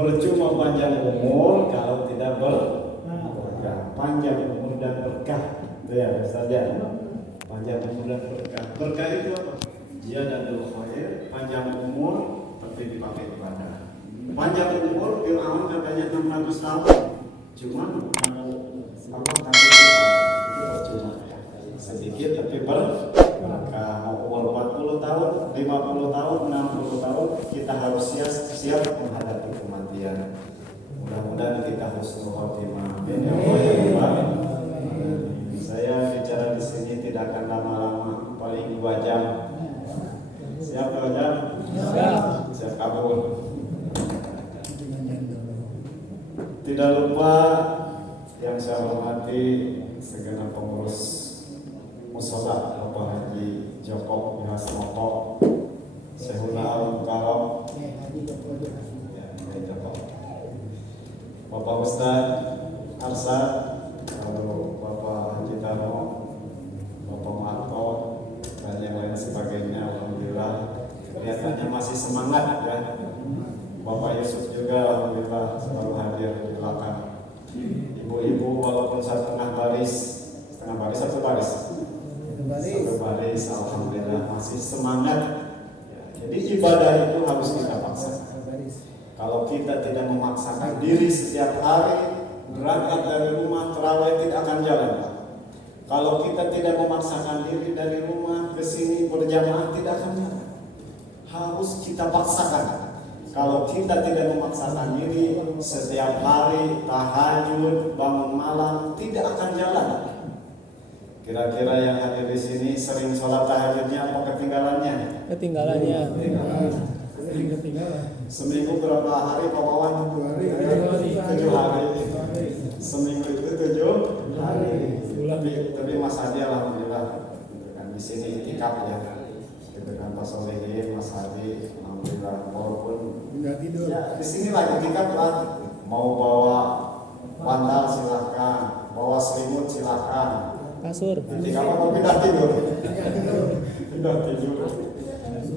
Percuma panjang umur kalau tidak berkah. Panjang umur dan berkah. Itu ya saja. Panjang umur dan berkah. Berkah itu apa? Ziyadatul khair, panjang umur tapi dipakai ibadah. Panjang umur Fir'aun katanya 600 tahun. Cuma cuma sedikit tapi berkah. Mau umur 40 tahun, 50 tahun, 60 tahun, kita harus siap menghadapi kematian. Mudah-mudahan kita husnul khotimah. Saya bicara di sini tidak akan lama-lama, paling 2 jam. Siap 2 jam? Siap kabur. Tidak lupa yang saya hormati segenap pengurus musola Bapak Haji Joko Bihasmoko, Syekhuna Al-Mukarram, Bapak Ustadz Arsad, lalu Bapak Haji Tano, Bapak Marto, dan yang lain sebagainya. Alhamdulillah kelihatannya masih semangat ya. Bapak Yusuf juga alhamdulillah selalu hadir di belakang. Ibu-ibu walaupun setengah baris satu baris, alhamdulillah masih semangat ya. Jadi ibadah itu harus kita paksa. Kalau kita tidak memaksakan diri setiap hari berangkat dari rumah, terawih tidak akan jalan. Kalau kita tidak memaksakan diri dari rumah ke sini berjamaah tidak akan jalan. Harus kita paksakan. Kalau kita tidak memaksakan diri setiap hari tahajud, bangun malam, tidak akan jalan. Kira-kira yang hadir di sini sering sholat tahajudnya apa ketinggalannya? Ketinggalan. Seminggu berapa hari Pak Wawan? 7 hari. Seminggu itu 7 hari. Tapi Mas Hadi alhamdulillah di sini itikaf ya. Dengan Pak Solehin, Mas Hadi, alhamdulillah walaupun nggak tidur. Ya, di sini lagi itikaf lah. Mau bawa bantal silahkan, bawa selimut silahkan. Kasur. Itikaf mau pindah tidur. Pindah tidur.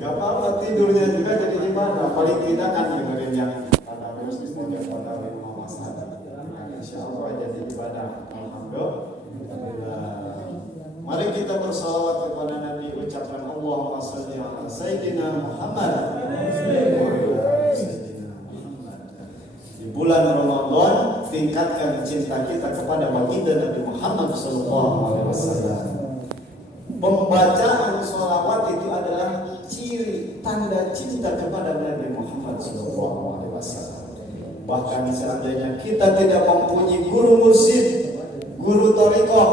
Gak apa-apa, tidurnya juga jadi ibadah. Paling tidak kan dengerin yang pada Yesus pada Mas Hadi. Insya Allah jadi ibadah. Alhamdulillah. Mari kita bersalawat kepada Nabi, ucapkan Allahumma shalli ala Sayyidina Muhammad. Di bulan Ramadan tingkatkan cinta kita kepada baginda Nabi Muhammad SAW. Pembacaan sholawat itu adalah ciri tanda cinta kepada Nabi Muhammad SAW. Bahkan seandainya kita tidak mempunyai guru mursyid, guru thariqah,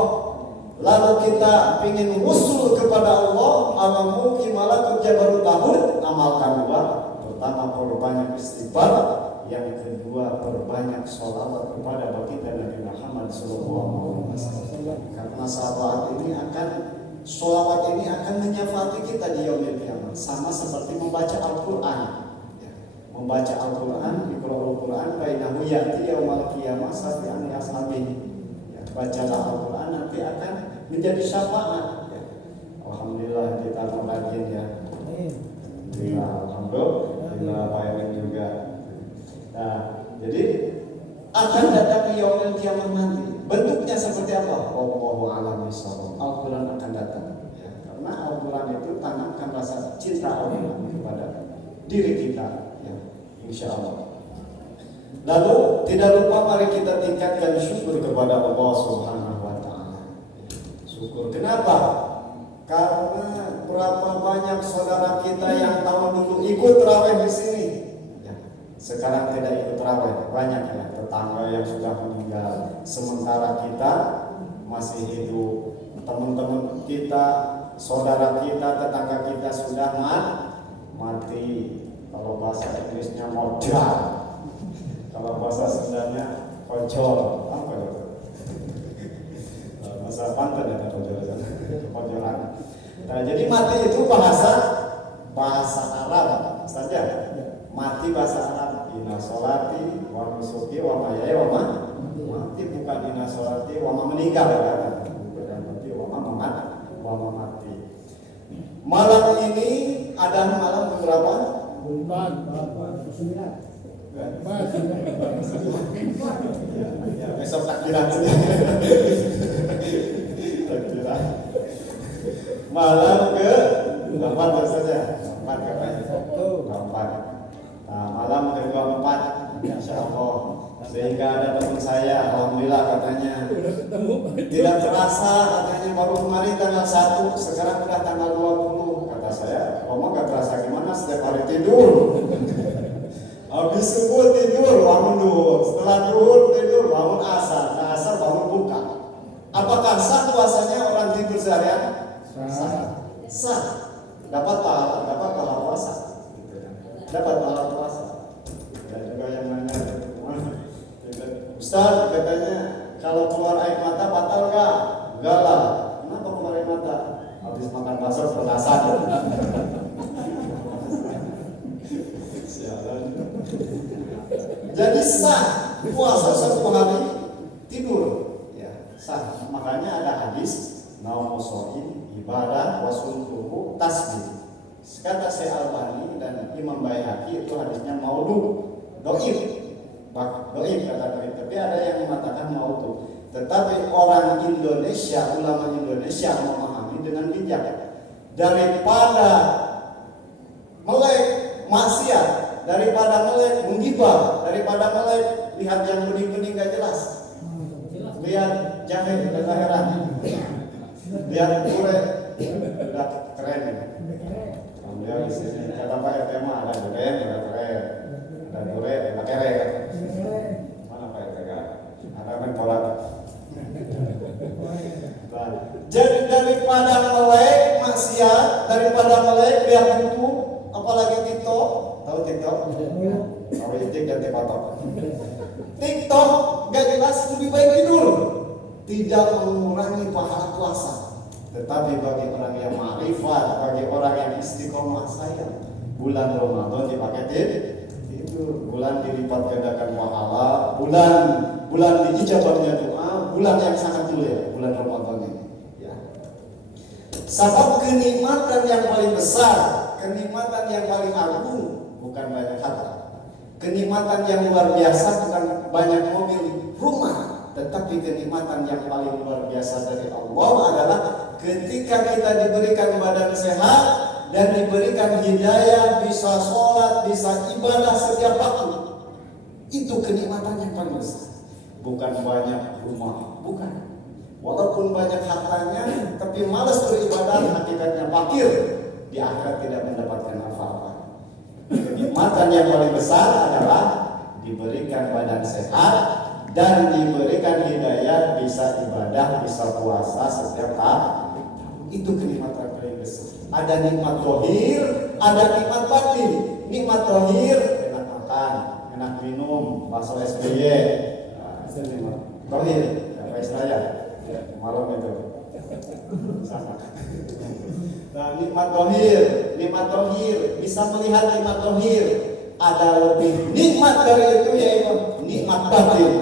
lalu kita ingin usul kepada Allah, alamu kimala kerja baru tahun, amalkan 2. Pertama, perbanyak istighfar. Yang kedua, perbanyak sholawat kepada baginda Nabi Muhammad SAW. Karena sholawat ini akan menyafaati kita di yaumil qiyamah, sama seperti membaca Al-Quran. Membaca Al-Quran, Iqra'ul Quran, bainahu ya'ti yaumal qiyamah safi'an li ashabihi. Bacalah Al-Quran nanti akan menjadi syafaat. Alhamdulillah kita rajin ya. Alhamdulillah Pak Emin juga. Nah, jadi akan datang di yaumil qiyamah nanti. Bentuknya seperti apa? Wallahu a'lam bishawab. Al-Quran akan datang. Ya, karena Al-Quran itu tanamkan rasa cinta Allah kepada diri kita. Ya, insya Allah. Lalu tidak lupa mari kita tingkatkan syukur kepada Allah Subhanahu wa Ta'ala. Syukur kenapa? Karena berapa banyak saudara kita yang tahun dulu ikut tarawih di sini. Sekarang tidak ikut tarawih, banyak ya tetangga yang sudah meninggal. Sementara kita masih hidup, teman-teman kita, saudara kita, tetangga kita sudah mati. Kalau bahasa Inggrisnya modal, kalau bahasa Sundanya kocol, apa itu? Bahasa Banten ada kocolan. Nah, jadi mati itu bahasa Arab saja. Mati bahasa Arab, inna sholati wa nusuki wa mayaya wa mati, bukan inna sholati wa meninggal kan? Bukan mati wa mati. Malam ini ada malam berapa? 9. Ya, besok takbiran saja. Takbiran. Malam ke keempat saja. Keempat katanya. Keempat. Nah, malam ke-24 insya Allah. Sehingga ada teman saya, alhamdulillah katanya tidak terasa, katanya baru kemarin tanggal 1, sekarang udah tanggal 20. Kata saya, kamu gak terasa gimana setiap hari tidur? Habis subuh tidur, bangun duhur. Setelah duhur tidur, bangun asar. Nah, asar bangun buka. Apakah sah puasanya orang tidur seharian? Sah. Sah. Dapat pahala puasa. Dapat pahala puasa. Dan juga yang nanya, Ustaz katanya kalau keluar air mata batal gak? Enggak lah. Kenapa keluar air mata? Habis makan bakso penasan. Jadi sah puasa 1 hari tidur, ya sah. Makanya ada hadis naumu shaim ibadah wasumtuhu tasbih. Kata Syekh Albani dan Imam Baihaqi itu hadisnya maudhu, dhaif kata dhaif. Tapi ada yang mengatakan maudhu. Tetapi orang Indonesia, ulama Indonesia memahami dengan bijak. Daripada melek maksiat, daripada melek menggibah, daripada melek lihat yang bening-bening gak jelas, lihat jahe dan lahiran, lihat kure udah keren ya. Kemudian di sini kata Pak RT mah ada keren, ada kure, ada kere. Mana Pak RT gak? Ada mentolat. Jadi daripada melek maksiat, daripada melek lihat YouTube, apalagi TikTok. Tahu TikTok? Tahu YouTube dan TikTok. TikTok gak jelas, lebih baik tidur. Tidak mengurangi pahala puasa. Tetapi bagi orang yang ma'rifat, bagi orang yang istiqomah, sayang bulan Ramadan dipakai tidur, bulan dilipat gandakan pahala, bulan diijabahnya doa, bulan yang sangat mulia, bulan Ramadan ini. Ya. Sebab kenikmatan yang paling besar, kenikmatan yang paling agung bukan banyak harta. Kenikmatan yang luar biasa bukan banyak mobil, rumah, tetapi kenikmatan yang paling luar biasa dari Allah adalah ketika kita diberikan badan sehat dan diberikan hidayah, bisa sholat, bisa ibadah setiap waktu. Itu kenikmatan yang paling besar. Bukan banyak rumah, bukan. Walaupun banyak hartanya, tapi malas beribadah, hakikatnya fakir. Di akhirat tidak mendapatkan apa-apa. Kenikmatan yang paling besar adalah diberikan badan sehat dan diberikan hidayah, bisa ibadah, bisa puasa setiap tahun. Itu kenikmatan paling besar. Ada nikmat zahir, ada nikmat batin. Nikmat zahir enak makan, enak minum, bakso SBY. Itu nikmat zahir. Apa istilahnya? Malam itu. Sama. Nah, nikmat zahir bisa melihat nikmat zahir. Ada lebih nikmat dari itu, yaitu nikmat batin,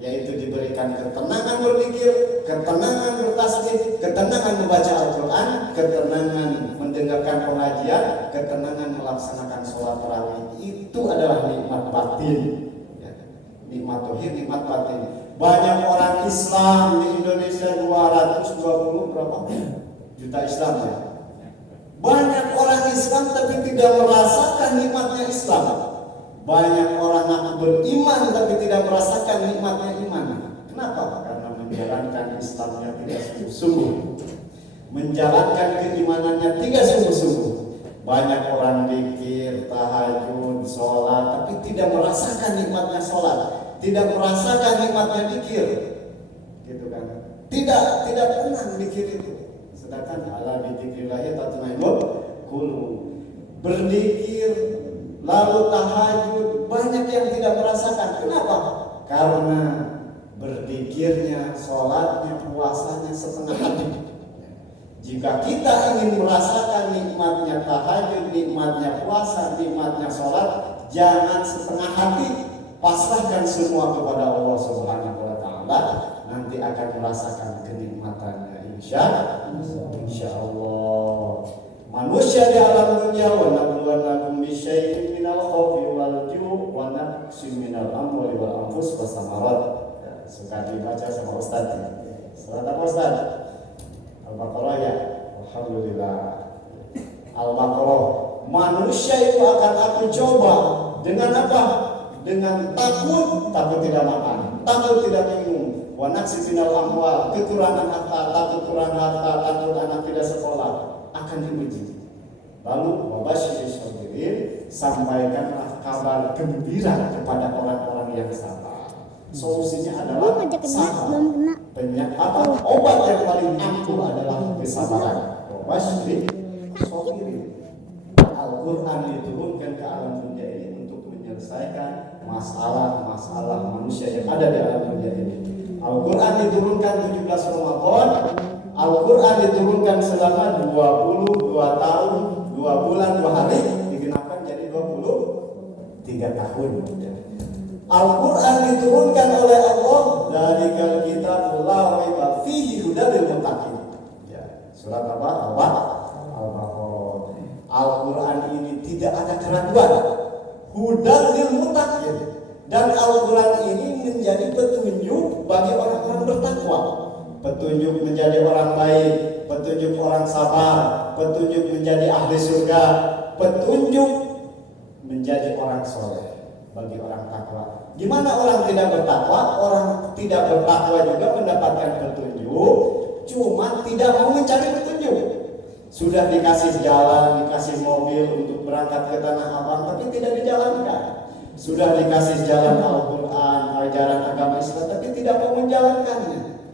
yaitu diberikan ketenangan berzikir, ketenangan bertasbih, ketenangan membaca Al-Quran, ketenangan mendengarkan pengajian, ketenangan melaksanakan sholat tarawih. Itu adalah nikmat batin. Ya. Nikmat zahir, nikmat batin. Banyak orang Islam di Indonesia 220 berapa juta Islam ya. Banyak orang Islam tapi tidak merasakan nikmatnya Islam. Banyak orang ngaku beriman tapi tidak merasakan nikmatnya iman. Kenapa? Karena menjalankan Islamnya tidak sungguh-sungguh, menjalankan keimanannya tidak sungguh-sungguh. Banyak orang zikir, tahajud, sholat, tapi tidak merasakan nikmatnya sholat, tidak merasakan nikmatnya zikir, gitu kan? Tidak tenang zikir itu. Sedangkan ala bidzikrillahi tatma'innul qulub. Berzikir lalu tahajud, banyak yang tidak merasakan. Kenapa? Karena berzikirnya, sholatnya, puasanya setengah hati. Jika kita ingin merasakan nikmatnya tahajud, nikmatnya puasa, nikmatnya sholat, jangan setengah hati. Pasrahkan semua kepada Allah Subhanahu wa Ta'ala. Nanti akan merasakan kenikmatannya, insya Allah. Manusia di alam dunia wa nabluwannakum bisyai'in minal khawfi wal ju' wa naqsim minal amwali wal anfus was samarat. Ya, suka dibaca sama Ustaz. Surat apa Ustaz? Al-Baqarah ya. Alhamdulillah. Al-Baqarah. Manusia itu akan aku coba dengan apa? Dengan takut tidak makan, takut tidak minum, wa naqsim minal amwal, kekurangan harta, takut kurang harta, takut anak tidak sekolah, akan diuji. Lalu wabasyiris sabirin, sampaikanlah kabar gembira kepada orang-orang yang sabar. Solusinya adalah sabar. Obat yang paling ampuh adalah kesabaran. Wabasyiris sabirin. Al-Quran diturunkan ke alam dunia ini untuk menyelesaikan masalah-masalah manusia yang ada di alam dunia ini. Al-Quran diturunkan 17 Ramadan. Al-Quran diturunkan selama 22 tahun, 2 bulan, 2 hari, digenapkan jadi 23 tahun. Al-Quran diturunkan oleh Allah dari kitabul la raiba fihi hudal lil muttaqin. Ya, surat apa? Al-Baqarah. Al-Quran ini tidak ada keraguan. Hudal lil muttaqin. Dan Al-Quran ini menjadi petunjuk bagi orang-orang bertakwa. Petunjuk menjadi orang baik, petunjuk orang sabar, petunjuk menjadi ahli surga, petunjuk menjadi orang soleh bagi orang takwa. Gimana orang tidak bertakwa? Orang tidak bertakwa juga mendapatkan petunjuk, cuma tidak mau mencari petunjuk. Sudah dikasih jalan, dikasih mobil untuk berangkat ke Tanah Abang, tapi tidak dijalankan. Sudah dikasih jalan Al-Quran, ajaran agama Islam, tapi tidak mau menjalankannya.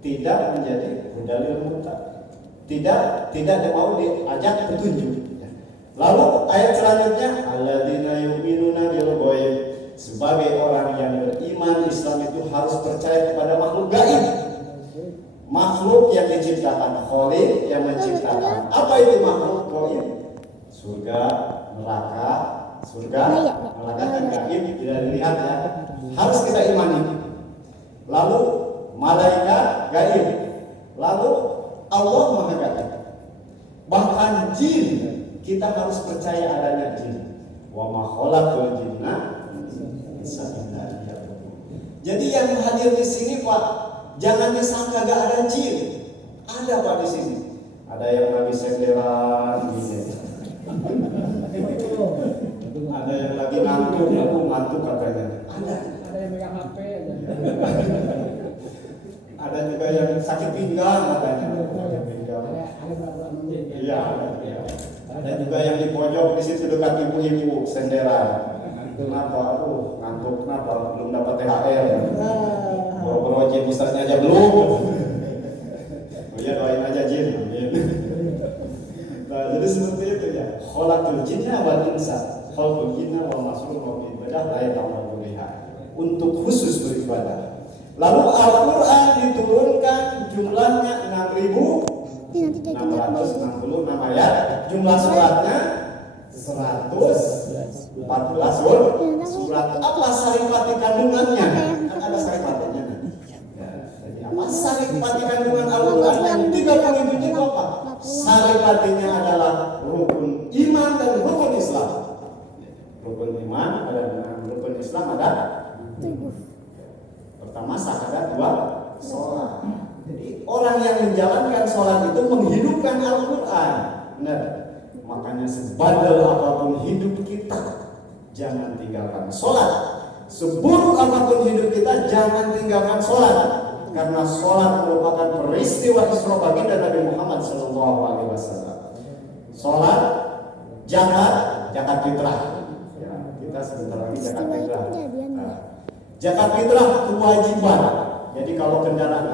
Tidak menjadi hudalil muttaqin. Tidak mau diajak petunjuk. Lalu ayat selanjutnya, alladzina yu'minuna bil ghaib. Sebagai orang yang beriman, Islam itu harus percaya kepada makhluk gaib. Makhluk yang diciptakan, Khaliq yang menciptakan. Apa itu makhluk gaib? Surga, neraka. Surga, neraka kan gaib, tidak dilihat ya. Harus kita imani. Lalu malaikat gaib. Lalu Allah Maha gaib. Bahkan jin, kita harus percaya adanya jin. Wa ma khalaqul jinna illa liya'budun. Jadi yang hadir di sini Pak, jangan disangka gak ada jin. Ada Pak di sini. Ada yang lagi senderan gitu. Ada yang lagi ngantuk katanya. Ada yang megang HP aja. Ada juga yang sakit pinggang katanya. Sakit pinggang. Iya. Ada juga yang di pojok di situ dekat ibu-ibu senderan. Kenapa? Aduh, ngantuk kenapa? Belum dapat THR. Boro-boro jin Ustaznya aja belum. Oh iya, doain aja jin. Nah, jadi seperti itu ya. Khalaqul jinna wal insa. Khalaqul jinna wal masrur ibadah la ta'budu biha. Untuk khusus beribadah. Lalu Al-Quran diturunkan jumlahnya 6.666 ayat. Jumlah suratnya 114 surat. Apa saripati kandungannya? Kan ada saripatinya. Jadi apa saripati kandungan Al-Quran yang 37 itu apa? Saripatinya adalah rukun iman dan rukun Islam. Rukun iman ada rukun Islam ada. Pertama syahadat, 2 sholat. Jadi orang yang menjalankan sholat itu menghidupkan Al-Quran. Benar. Makanya sebadal apapun hidup kita, jangan tinggalkan sholat. Seburuk apapun hidup kita, jangan tinggalkan sholat. Karena sholat merupakan peristiwa Isra baginda Nabi Muhammad SAW. Sholat, zakat fitrah. Ya, kita sebentar lagi zakat fitrah. Zakat fitrah kewajiban. Jadi kalau kendaraan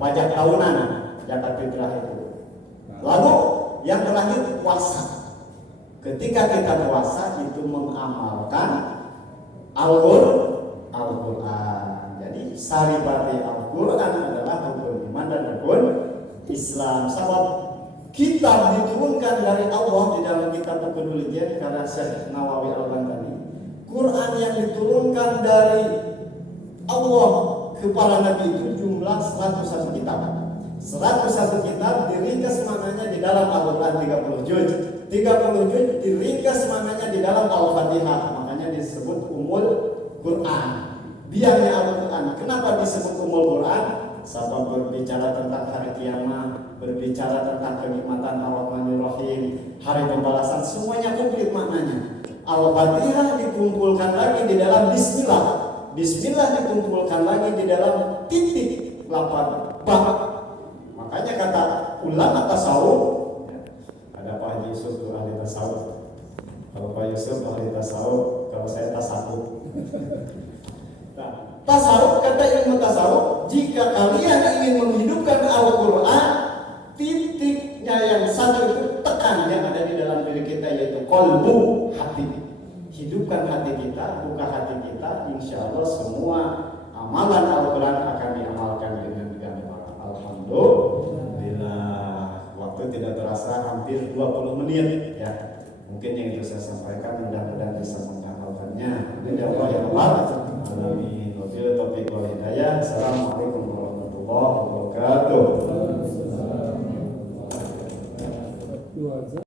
pajak tahunan, zakat fitrah itu. Lalu yang terakhir puasa. Ketika kita puasa itu mengamalkan Al-Quran. Jadi saripati Al-Quran adalah rukun iman dan rukun Islam. Sebab kitab diturunkan dari Allah di dalam kitab Al-Quduliyah karena Syekh Nawawi Al-Bantani. Quran yang diturunkan dari Allah kepada Nabi itu jumlah 101 kitab. 101 kitab diringkas maknanya di dalam Al-Quran 30 juz. 30 juz diringkas maknanya di dalam Al-Fatihah. Makanya disebut Ummul Quran. Biangnya Al-Quran. Kenapa disebut Ummul Quran? Sebab berbicara tentang hari kiamat, berbicara tentang kenikmatan Ar-Rahmanir Rahim, hari pembalasan, semuanya komplit maknanya. Al-Fatihah dikumpulkan lagi di dalam Bismillah. Bismillah dikumpulkan lagi di dalam titik lapan ba. Makanya kata ulama tasawuf, ada Pak Haji Yusuf itu ahli tasawuf. Kalau Pak Yusuf ahli tasawuf, kalau saya tasawuf. Nah, tasawuf, kata ilmu tasawuf, jika kalian ingin menghidupkan Al-Quran, titiknya yang satu itu tekan yang ada di dalam diri kita, yaitu kolbu, hati. Hidupkan hati kita, buka hati kita, insya Allah semua amalan Al-Quran akan diamalkan dengan gampang. Alhamdulillah. Waktu tidak terasa hampir 20 menit ya. Mungkin yang itu saya sampaikan, mudah-mudahan bisa mengamalkannya. Amin ya Allah ya Allah. Amin. Wabillahi taufiq wal hidayah. Assalamualaikum warahmatullahi wabarakatuh.